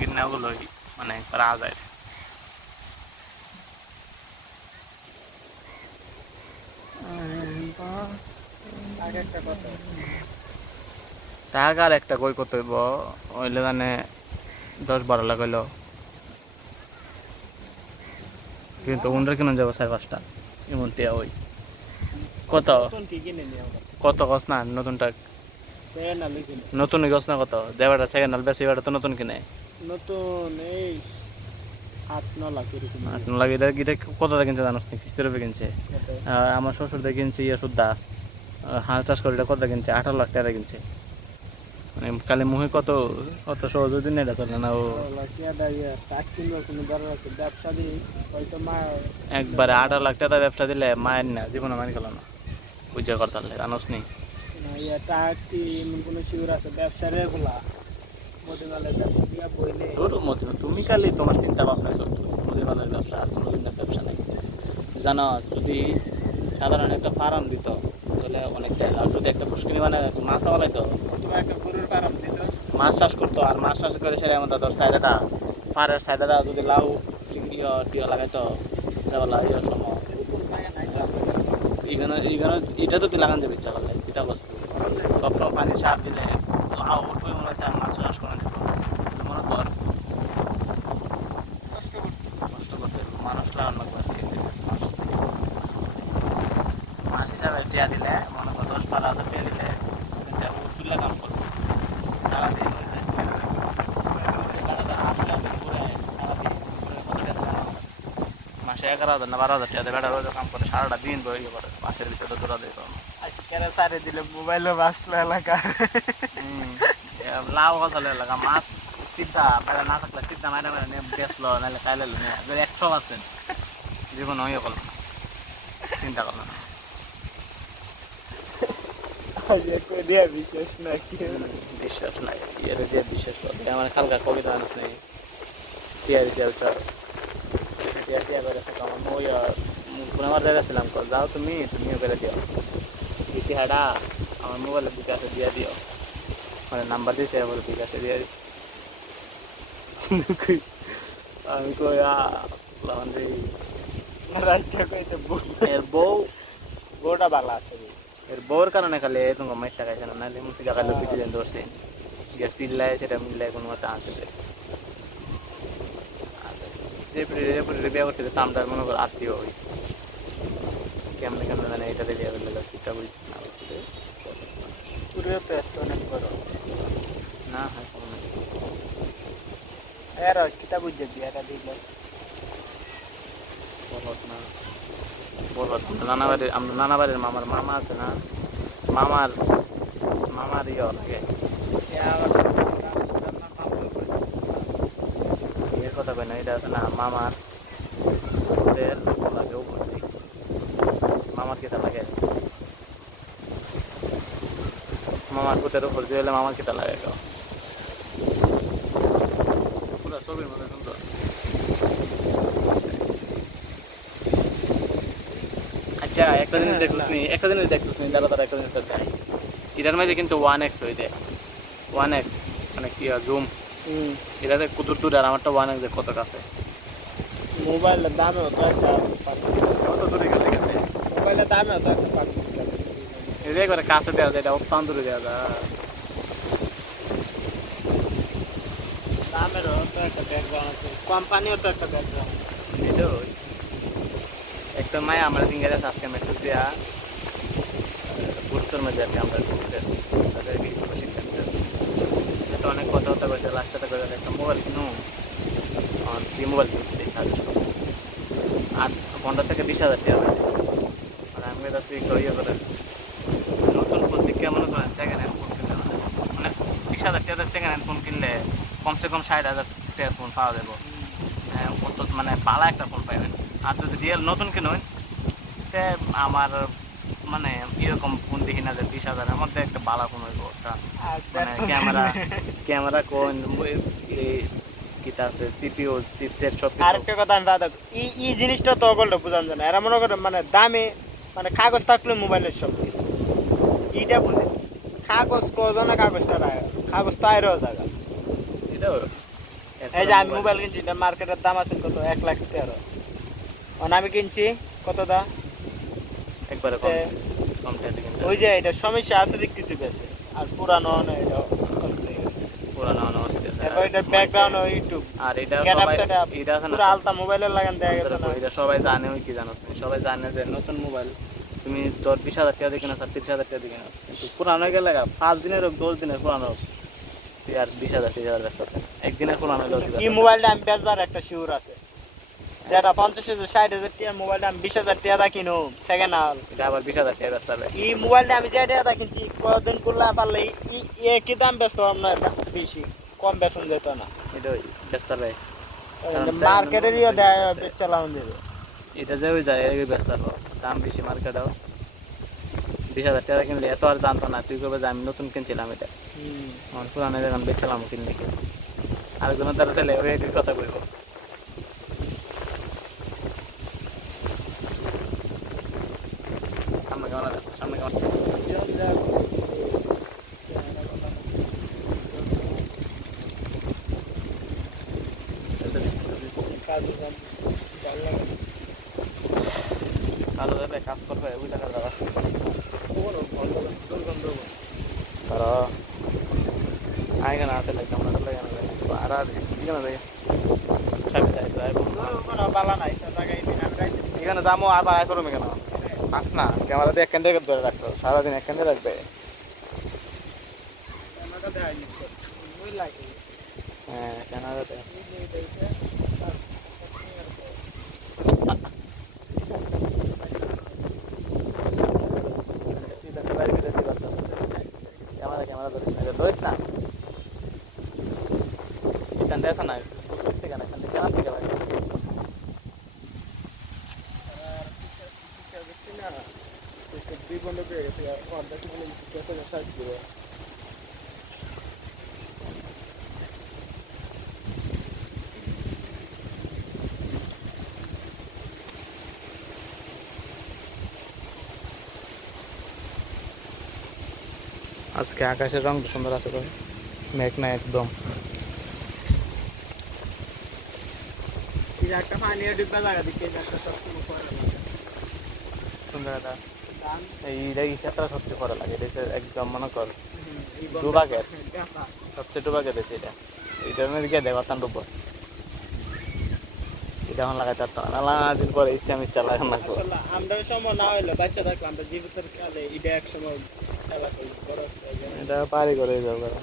কিনা ওগুলোই মানে করা যায়। টাকার একটা কই কত হইব ওইলে মানে 10-12 লাখ হইল, কিন্তু উন্ডার কিনে যাবো 4-5টা এমন টিয়া ওই কত কত কস না নতুনটা নতুন গছ না কত দেবাটা সেকেন্ড হাল বেশি এবারটা তো নতুন কিনে নতুন এই 8-9 লাখ এরকম। 8-9 লাখ। এটা এটা কত টাকা কিনছে জানোস না? কিস্তির উপরে কিনছে। আমার শ্বশুর দিয়ে কিনছে ইয়ে সুদ্ধা হাঁস চাষ করে, এটা কত কিনছে? 18 লাখ টাকা কিনছে। মানে কালে মুহে কত কত সহজ দিন এটা চলে না ও একবারে 18 লাখ টাকা ব্যবসা দিলে মায়ের না জীবনে মানি গেল না পূজা করতে পারলে জানোস নি। তুমি খালি তোমার চিন্তা ভাবনা চলতো মুদিমালের ব্যবসা আর কোনো দিনের ব্যবসা নাই জানো। যদি সাধারণ একটা ফার্ম দিত তাহলে অনেকটা, আর যদি একটা ফুসকিনি মানে মাছ চালাইতো, একটা গরুর ফার্ম দিত, মাছ চাষ করতো, আর মাছ চাষ করে সেটা আমাদের ধর সাইডে পাড়ের সাইডে যদি লাউ টিয়া লাগাইতো তাহলে ইয়ে সময় এটা তো তুই লাগান যাবে ইচ্ছা করলে এটা বস্তু সবসময় পানি সার দিলে লাউ উঠবে মনে হয় মাছ চাষ করা যেত। মনে কর কষ্ট করতে মানুষ লাগানো মাছ হিসাবে টিয়া দিলে মনে কর 10-12 হাজার টিয়া দিলে উঠলে কাম করবে টাকা দিয়ে 11,000 না 12,000 টাকা বেটার রোজ কাম করে সারাটা দিন বই করে মাছের বিষয়ে তো দৌড়া দিত আজকে সারে দিলে মোবাইলও বাঁচলো এলাকা লাভ হলে এলাকা মাছ সিদ্ধা বেড়া না থাকলে সিদ্ধা মাইনা মাইনা নিয়ে বেচলো নাহলে খাইলে নিয়ে 100% জীবন হয়ে করলো না, চিন্তা করলো না। বিশ্বাস না কি বিশ্বাস নাই এর দিয়ে বিশ্বাস করবে আমার কালকা কবিতা মানুষ নেই টিয়ারি দিয়ে টিয়া টিয়া করে আমার মই আমার জায়গা ছিলাম যাও তুমিও করে দিও ইতিহাটা আমার মোবাইলের বিকাশে দিয়ে দিও মানে নাম্বার দিয়েছে বলে বিকাশে দিয়ে দিচ্ছি আমি কই এর বউটা ভালো আছে এর বউর কারণে খালি তোমার মাইট টাকাইছে না নাহলে মুসি টাকাইলে 2 দিন 10 দিন গ্যাস চিল্লায় সেটা মিললে কোনো মতো আনতে বিয়ে করতে দামটা মনে করো আত্মীয় হই কেমনে কেমনে জানে এটাতে বিয়ে করলে চিন্তা করি না অনেক বড় না হয় এর কিতা বুঝছে বিয়েটা দিল বলত না বলত আমরা নানা বাড়ির মামার মামা আছে না মামার ইয়ে লাগে এর কথা কই না এটা আছে না মামার ওদের লাগে উপস্থিত মামার কিতা লাগে মামার পুতের উপর দিয়ে হলে মামার কিতা লাগে পুরো ছবির মধ্যে সুন্দর। আচ্ছা একটা জিনিস দেখছিস নি যারা তারা একটা জিনিস দেখ এটার মধ্যে কিন্তু 1x হয়ে যায় 1x মানে কি জুম এটাতে কত দূর আর আমারটা 1x কত কাছে মোবাইলের দামে তো একটা কত দূরে গেলে মোবাইলের দামে তো একটা এটা করে কাছে দেওয়া যায় এটা অত্যন্ত দূরে দেওয়া যায় দামেরও তো একটা ব্যাকগ্রাউন্ড আছে কোম্পানিও তো একটা ব্যাকগ্রাউন্ড এটা একটা মায়া আমরা সিঙ্গারে আজকে মেসেজ দেওয়া বুস্টার মধ্যে আর কি আমরা এটা অনেক কথা কইছে লাস্টটা করে একটা মোবাইল কিনো কি মোবাইল কিনতে 15 থেকে 20,000 টাকা আর আমি এটা তুই ইয়ে করে নতুন প্রতিক্রিয়া মনে করেন সেকেন্ড হ্যান্ড ফোন কিনলে মানে 20,000 টাকা সেকেন্ড হ্যান্ড ফোন কিনলে কমসে কম 60,000 টাকার ফোন পাওয়া যাবো মানে ভালো একটা ফোন পাইবেন। আর যদি রিয়েল নতুন কিনুন সে আমার মানে এরকম ফোন দেখি না যে 20,000-এর মধ্যে একটা ভালো ফোন হইব ক্যামেরা কোন কিটা আছে সিপিইউ চিপসেট সব। আরেকটা কথা আমি দাদা এই জিনিসটা তো বলতে বুঝান জানা এরা মনে করে মানে দামে মানে কাগজ থাকলে মোবাইলের সব কিছু এইটা বুঝে কাগজ কজন কাগজটা কাগজ তাইরও জায়গা এটাও এই যে আমি মোবাইল কিনছি, এটা মার্কেটের দাম আছে কত, 1,13,000। মানে আমি কিনছি কত দা, একবারে কম কম টাকা কিনতে ওই যে এটা সমস্যা আছে দেখতে দিবে, আর পুরানো না এটা অস্থির হয়ে গেছে। পুরানো অবস্থা এরপর এটা ব্যাকগ্রাউন্ড ইউটিউব আর এটা গেট আপ সবাই সেট আপ এটা আছে না পুরো আলতা মোবাইলের লাগান দেয়া গেছে না। এটা সবাই জানে, ওই কি জানো তুমি, সবাই জানে যে নতুন মোবাইল তুমি তোর 20,000 টাকা দিয়ে কিনা 30,000 টাকা দিয়ে কিনা, কিন্তু পুরানো হয়ে গেলে 5 দিনের হোক 10 দিনের পুরানো হোক তুই আর 20,000 30,000 ব্যস্ত আছে একদিনের পুরানো হলেও এই মোবাইলটা আমি বেচবার একটা শিওর আছে, যেটা 50,000 60,000 টাকার মোবাইলটা আমি 20,000 টাকা কিনো সেকেন্ড হ্যান্ড, এটা আবার 20,000 টাকা ব্যস্ত হবে। এই মোবাইলটা আমি যে টাকা কিনছি কতদিন করলে পারলে কি দাম ব্যস্ত আমরা বেশি কম বেতন যেত না, এটা ব্যস্ত হবে মার্কেটের ইয়ে দেয় চালান দেবে। এটা যে ওই যায় এই ব্যস্ত হবে, দাম বেশি মার্কেটেও। 20,000 টাকা কিনলে এত আর জানতো না, তুই কবে যে আমি নতুন কিনছিলাম এটা, আমার পুরানো যখন বেচছিলাম কিনলে কি আরেকজনের দ্বারা তাহলে ওই একই কথা বলবো। সামনে কেমন আছে, সামনে কেমন কালো যাবে কাজ করবে ওই টাকা যাওয়া তারা আয় কেন হাতে লাগে আমরা লাগে না আর আর কেন লাগে এখানে দামও আর আয় করবে কেন পাস না ক্যামেরা দিয়ে একখান থেকে ধরে রাখছো সারাদিন একখান দিয়ে রাখবে। হ্যাঁ ক্যামেরাতে ক্যামেরা ক্যামেরা ধরিস না এখান থেকে আসা না কেন এখান থেকে কেনা থেকে আজকে আকাশের রং সুন্দর আছে তো, মেঘ না একদম। একটা পানি ডিব্বা লাগা দিকে একটা সব সুন্দর একটা এই ক্ষেত্রে সবচেয়ে ভালো লাগে, এটা একদম মনে কর দুবাগের সবচেয়ে ডুবাগে দিয়েছে এটা, এইটার মধ্যে গিয়ে দেখ অত্যান্ত ডুব এটা এখন লাগাই তার নালা দিন পরে ইচ্ছা মিচ্ছা লাগান না আমরা সময় না হইলো বাচ্চা থাকলো আমরা জীবিতের কালে এটা এক সময় খেলা করি বড় এটা পারি করে যাও করে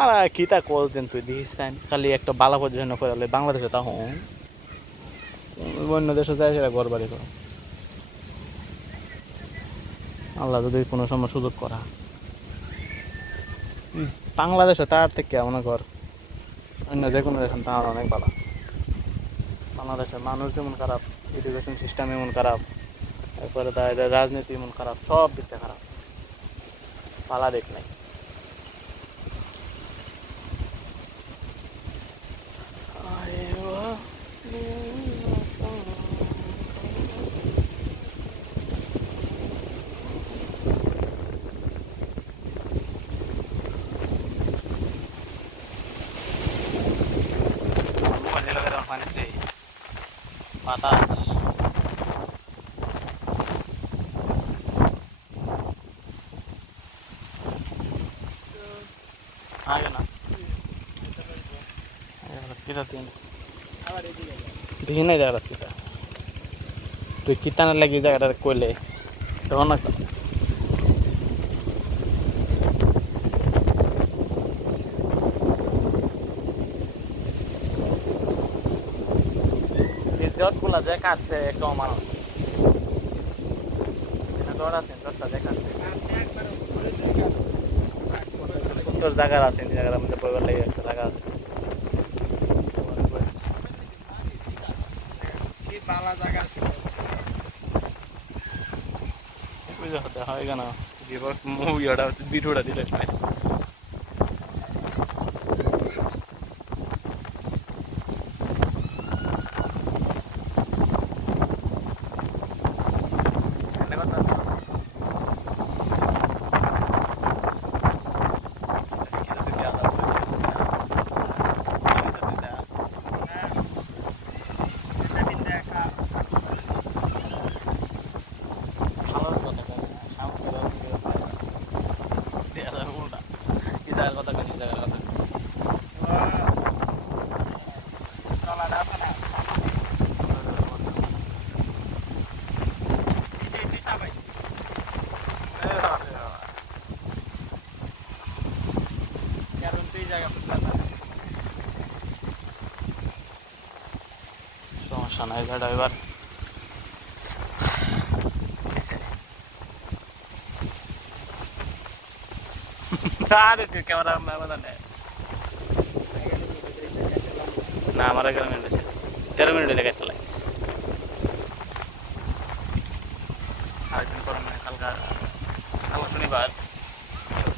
আর কি তা কোচ দিন তুই দিস তাই খালি একটা বালা পজিশনে করে বাংলাদেশে তা হন অন্য দেশে যায় সেটা ঘর বাড়ি করো আল্লাহ যদি কোনো সময় সুযোগ করা বাংলাদেশে তার থেকে মনে কর অন্য যে কোনো দেশ তার অনেক ভালো। বাংলাদেশের মানুষ যেমন খারাপ, এডুকেশন সিস্টেম এমন খারাপ, তারপরে তার রাজনীতি এমন খারাপ, সব দিকটা খারাপ, পালা দিক নাই। বাতাস আগে না কিতা তিন দিহি নাই জায়গাটা কিতা তুই কিতানের লাগি জায়গাটা কইলে তখন না গুলা যে কাটছে একদম মানুষ তোর জায়গা আছে জায়গার মধ্যে পরিবার লাগে একটা জায়গা আছে দেখা হয় কেন মুভিটা ভিডিওটা দিলে সমস্যা নাই গাড়ি এবার আরে ক্যামেরা নেই না আমার 11 মিনিট আছে 13 মিনিট লেগে চলে আরেকদিন পরে মানে কালকা শনিবার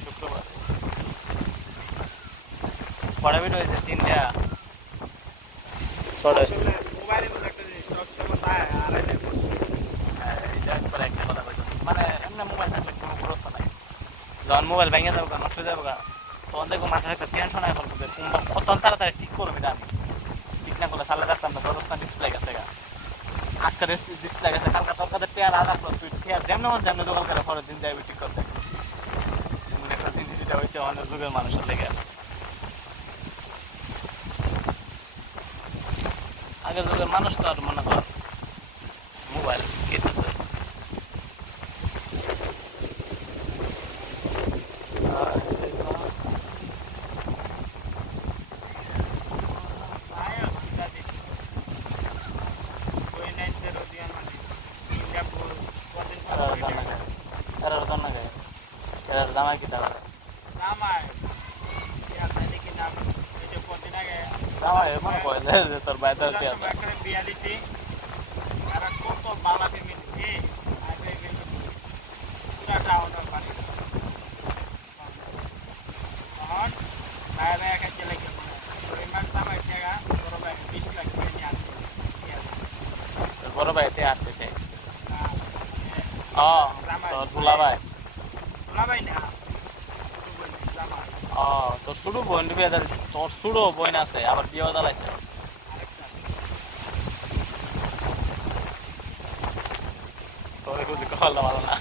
শুক্রবার পড়া ভিডিও হয়েছে 3টা মোবাইলের মধ্যে একটা জিনিস সবসময় তাই আর এটা মানে এমনি মোবাইল থাকলে কোনো গুরুত্ব নাই যখন মোবাইল ভেঙে যাবো নষ্ট হয়ে যাবো তখন দেখবো মাথায় একটা টেনশন আয় ফেলবো যে কত তাড়াতাড়ি ঠিক করবো এটা আমি ঠিক না করলে সালে দেখতাম না ব্যবস্থা ডিসপ্লে গেছে গা আজকে ডিসপ্লে গেছে কালকে তোর কাছে পেয়ার আধা করো তুই পেয়ার যেমন যেমন জোগাড় করে পরের দিন যাইবি ঠিক করতে একটা জিনিস এটা হয়েছে অনেক যুগের মানুষের লেগে আগের যুগের মানুষ তো আর মনে কর মোবাইল জামাই কি তাহলে জামাই মনে কইলে যে তোর ভাই তোর কি আছে বিয়া দিছি আর কত বালা ফ্যামিলি আগে গেল পুরা টাউনের পানি তখন বাইরে একা চলে গেল পরিমাণ জামাই জায়গা বড় ভাই 20 লাখ করে নিয়ে আসছে তোর বড় ভাইতে আসতেছে তোর দুলা ভাই না তোর ছোট বোন বিয়ে তোর ছোট বোন আছে আবার বিয়ে দাঁড়াইছে তোর কথা ভালো না